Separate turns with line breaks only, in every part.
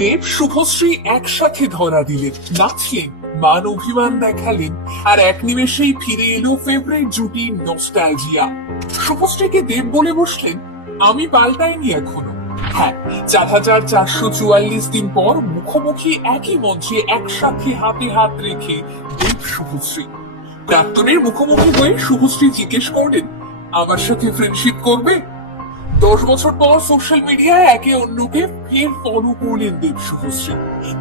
দেব শুভশ্রী একসাথে ধরা দিলেন, নাচলেন, মান অভিমান দেখালেন, আর এক নিমেষেই ফিরে এলো ফেভারিট জুটি নস্টালজিয়া শুভশ্রীকে দেব বলে বসলেন, আমি পাল্টাইনি এখনও। হ্যাঁ চার হাজার চারশো চুয়াল্লিশ দিন পর মুখোমুখি একই মঞ্চে একসাথে হাতে হাত রেখে দেব শুভশ্রী। প্রাক্তনের মুখোমুখি হয়ে শুভশ্রী জিজ্ঞেস করলেন, আমার সাথে ফ্রেন্ডশিপ করবে? দশ বছর পর সোশ্যাল মিডিয়ায় একে অন্যকে ফের ফলো করলেন দেব শুভশ্রী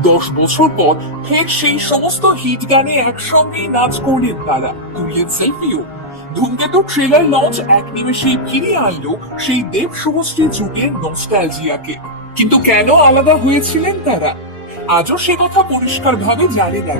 দশ বছর পর ফের সেই সমস্ত হিট গানে একসঙ্গেই নাচ করলেন তারা, তুললেন সেলফিও ধূমকেতু ট্রেলার লঞ্চ এক নিমেষেই ফিরিয়ে আনলো সেই দেব শুভশ্রী যুগের নস্টালজিয়াকে কিন্তু কেন আলাদা হয়েছিলেন তারা? আজও সে কথা পরিষ্কার ভাবে জানে না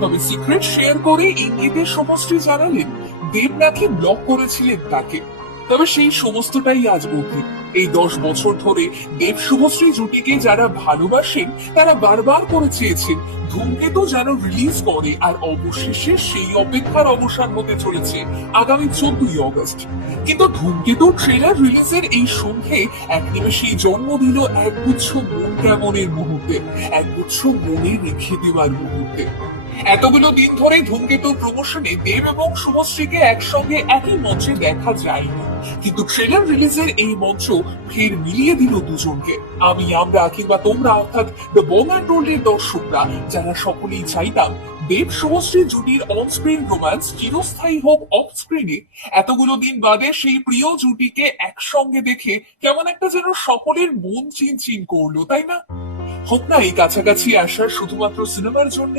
তবে সিক্রেট শেয়ার করে ইঙ্গিতে শুভশ্রী জানালেন, দেব নাকি ব্লক করেছিলেন তাকে। তবে সেই সমস্তটাই আজ বুদ্ধি এই দশ বছর ধরে দেব শুভশ্রী জুটিকে যারা ভালোবাসেন, তারা বারবার করে চেয়েছেন ধূমকেতু যেন রিলিজ করে, আর অবশেষে সেই অপেক্ষার অবসান হতে চলেছে আগামী চোদ্দই অগস্ট। কিন্তু ধূমকেতু ট্রেলার রিলিজের এই সন্ধ্যে এক নিমেষেই জন্ম দিল একগুচ্ছ মন কেমনের মুহূর্তে একগুচ্ছ মনে রেখে দেওয়ার মুহূর্তে। এতগুলো দিন ধরে ধূমকেতু প্রমোশনে দেব এবং শুভশ্রীকে একসঙ্গে একই মঞ্চে দেখা যায়নি। কিন্তু ট্রেলার রিলিজের এই মঞ্চ ফের মিলিয়ে দিল দুজনকে। আমি, আমরা, কিংবা তোমরা, অর্থাৎ দ্য বং অ্যান্ড রোল্ডের দর্শকরা, যারা সকলেই চাইতাম দেব শুভশ্রী জুটির অন স্ক্রিন রোম্যান্স চিরস্থায়ী হোক অফ স্ক্রিনে এতগুলো দিন বাদে সেই প্রিয় জুটিকে একসঙ্গে দেখে কেমন একটা যেন সকলের মন চিন চিন করল, তাই না? হোক না, এই কাছাকাছি আসার শুধুমাত্র সিনেমার জন্য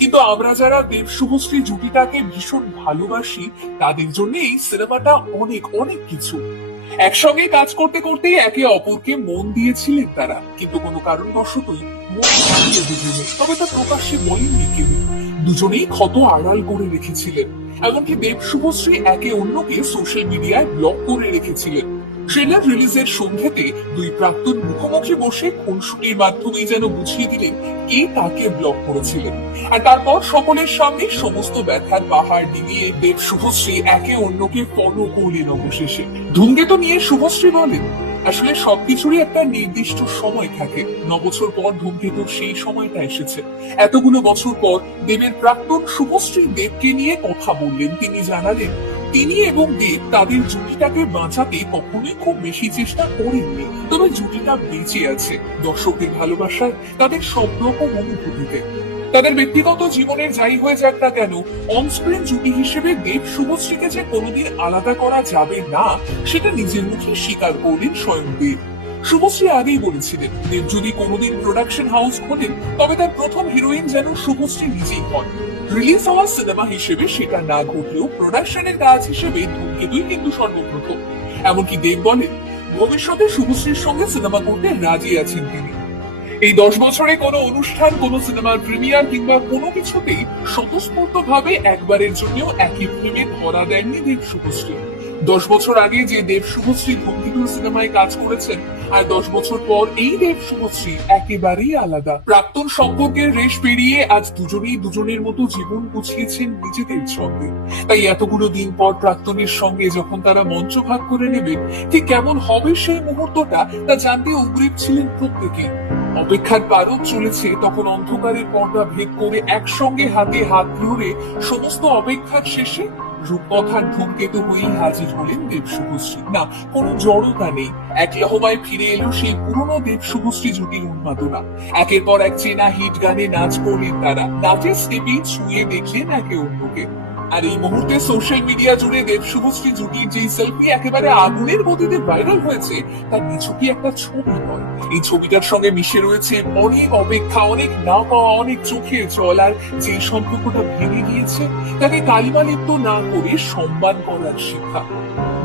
কিন্তু আমরা যারা দেব শুভশ্রী জুটিটাকে ভীষণ ভালোবাসি, তাদের জন্য এই সিনেমাটা অনেক অনেক কিছু। একসঙ্গে কাজ করতে করতে একে অপরকে মন দিয়েছিলেন তারা, কিন্তু কোনো কারণবশতই মন হারিয়ে দুজনে তবে তা প্রকাশ্যে বলেননি কেউ। দুজনেই ক্ষত আড়াল করে রেখেছিলেন। এমনকি দেব শুভশ্রী একে অন্যকে সোশ্যাল মিডিয়ায় ব্লক করে রেখেছিলেন। ট্রেলার রিলিজের সন্ধ্যেতে দুই প্রাক্তন মুখোমুখি বসে খুনসুটির মাধ্যমেই যেন বুঝিয়ে দিলেন কে তাকে ব্লক করেছিলেন। আর তারপর সকলের সামনে সমস্ত ব্যথার পাহাড় ডিঙিয়ে দেব শুভশ্রী একে অন্যকে ফলো করলেন অবশেষে। ধূমকেতু নিয়ে শুভশ্রী বলেন, আসলে সবকিছুরই একটা নির্দিষ্ট সময় থাকে। ন বছর পর ধূমকেতুর সেই সময়টা এসেছে। এতগুলো বছর পর দেবের প্রাক্তন শুভশ্রী দেবকে নিয়ে কথা বললেন। তিনি জানালেন তিনি এবং দেব তাদের জুটিটাকে বাঁচাতে কখনোই খুব বেশি চেষ্টা করেননি। তবে জুটিটা বেঁচে আছে। দর্শকদের ভালোবাসায় তাদের সব রকম অনুভূতিতে। তাদের ব্যক্তিগত জীবনের যাই হয়ে যাক না কেন, অনস্ক্রিন জুটি হিসেবে দেব শুভশ্রীকে যে কোনোদিন আলাদা করা যাবে না, সেটা নিজের মুখে স্বীকার করলেন স্বয়ং দেব। শুভশ্রী আগেই বলেছিলেন, দেব যদি কোনোদিন প্রোডাকশন হাউস খোলেন, তবে তার প্রথম হিরোইন যেন শুভশ্রী নিজেই হন। রিলিজ হওয়া সিনেমা হিসেবে সেটা না ঘটলেও প্রোডাকশনের কাজ হিসেবে ধূমকেতুই কিন্তু সর্বপ্রথম। এমনকি দেব বলেন, ভবিষ্যতে শুভশ্রীর সঙ্গে সিনেমা করতে রাজি আছেন তিনি। এই দশ বছরে কোনো অনুষ্ঠান, কোনো সিনেমার প্রিমিয়ার কিংবা কোনো কিছুতেই স্বতঃস্ফূর্ত ভাবে একবারের জন্য একই প্রেমে ধরা দেননি দেব শুভশ্রী। দশ বছর আগে যে দেব শুভশ্রী ধূমকেতুর সিনেমায় কাজ করেছেন, আর দশ বছর পর এই দেব শুভশ্রী একেবারেই আলাদা। প্রাক্তন সম্পর্কের রেশ পেরিয়ে আজ দুজনেই দুজনের মতো জীবন গুছিয়েছেন নিজেদের ছন্দে। তাই এতগুলো দিন পর প্রাক্তনের সঙ্গে যখন তারা মঞ্চ ভাগ করে নেবেন ঠিক কেমন হবে সেই মুহূর্তটা তা জানতে উগ্রীব ছিলেন প্রত্যেকেই অপেক্ষার পারদ চলেছে, তখন অন্ধকারের পর্দা ভেদ করে একসঙ্গে হাতে হাত ধরে সমস্ত অপেক্ষার শেষে রূপকথার ধূমকেতু হয়েই হাজির হলেন দেব শুভশ্রী না, কোনো জড়তা নেই। এক লহমায় ফিরে এলো সেই পুরনো দেব শুভশ্রী জুটির উন্মাদনা। একের পর এক চেনা হিট গানে নাচ করলেন তারা। নাচের স্টেপে ছুঁয়ে দেখলেন একে অন্যকে। আর এই মুহূর্তে সোশ্যাল মিডিয়া জুড়ে দেব শুভশ্রী জুটির যে সেলফি একেবারে আগুনের গতিতে ভাইরাল হয়েছে, তার কিছু কি একটা ছবি নয়। এই ছবিটার সঙ্গে মিশে রয়েছে অনেক অপেক্ষা, অনেক না পাওয়া, অনেক চোখের জল, আর যে সম্পর্কটা ভেঙে গিয়েছে, তাকে কালিমা লিপ্ত না করে সম্মান করার শিক্ষা।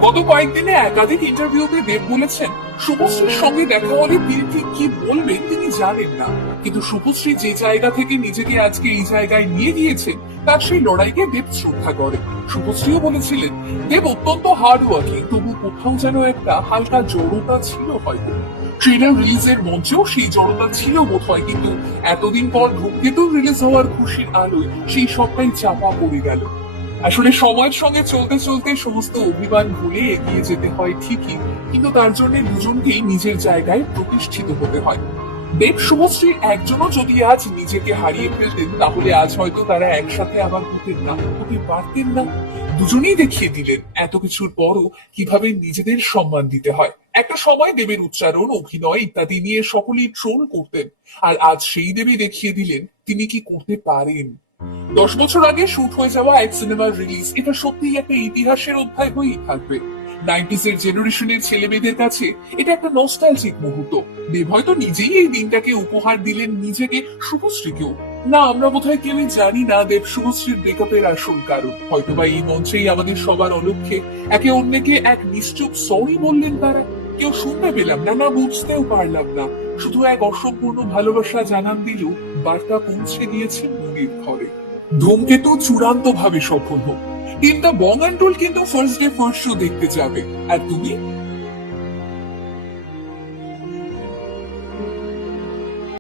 গত কয়েকদিনে একাধিক ইন্টারভিউতে দেব বলেছেন, শুভশ্রীর সঙ্গে দেখা হলে তিনি ঠিক কি বলবেন তিনি জানেন না। কিন্তু শুভশ্রী যে জায়গা থেকে নিজেকে আজকে এই জায়গায় নিয়ে গিয়েছেন, তার সেই লড়াইকে দেব শ্রদ্ধা করে। শুভশ্রীও বলেছিলেন, দেব অত্যন্ত হার্ড ওয়ার্কিং তবু কোথাও যেন একটা হালকা জড়তা ছিল হয়তো। ট্রেলার রিলিজের মঞ্চেও সেই জড়তা ছিল বোধ হয় কিন্তু এতদিন পর ধূমকেতু রিলিজ হওয়ার খুশির আলোয় সেই সবটাই চাপা পড়ে গেল। আসলে সময়ের সঙ্গে চলতে চলতে সমস্ত অভিমান ভুলে এগিয়ে যেতে হয় ঠিকই, কিন্তু তার জন্য দুজনকেই নিজের জায়গায় প্রতিষ্ঠিত হতে হয়। দেব শুভশ্রী একজনও যদি আজ নিজেকে হারিয়ে ফেলতেন, তাহলে আজ হয়তো তারা একসাথে আবার হতেন না, হতে পারতেন না। দুজনেই দেখিয়ে দিলেন এত কিছুর পরও কীভাবে নিজেদের সম্মান দিতে হয়। একটা সময় দেবের উচ্চারণ, অভিনয় ইত্যাদি নিয়ে সকলেই ট্রোল করতেন, আর আজ সেই দেবী দেখিয়ে দিলেন, তিনি কি করতে পারেন? দশ বছর আগে শুট হয়ে যাওয়া এক সিনেমার রিলিজ এটা সত্যিই একটা ইতিহাসের অধ্যায় হয়েই থাকবে। নাইনটিস এর জেনারেশনের ছেলে মেয়েদের কাছে এটা একটা নস্টালজিক মুহূর্ত। দেব হয়তো নিজেই এই দিনটাকে উপহার দিলেন নিজেকে শুভশ্রীকেও। না, আমরা বোধহয় কেউই জানি না দেব শুভশ্রীর ব্রেকআপের আসল কারণ। হয়তোবা এই মঞ্চেই আমাদের সবার অলক্ষ্যে একে অন্যকে এক নিশ্চুপ সরি বললেন তারা। কেউ শুনতে পেলাম না না বুঝতেও পারলাম না। শুধু এক অসম্পূর্ণ ভালোবাসা জানান দিলেও বার্তা পৌঁছে দিয়েছে মনির ঘরে। ধূমকেতু চূড়ান্ত ভাবে সফল হোক। কিন্তু বঙ্গান্ডুল কিন্তু ফার্স্ট ডে ফার্স্ট শো দেখতে যাবে। আর তুমি?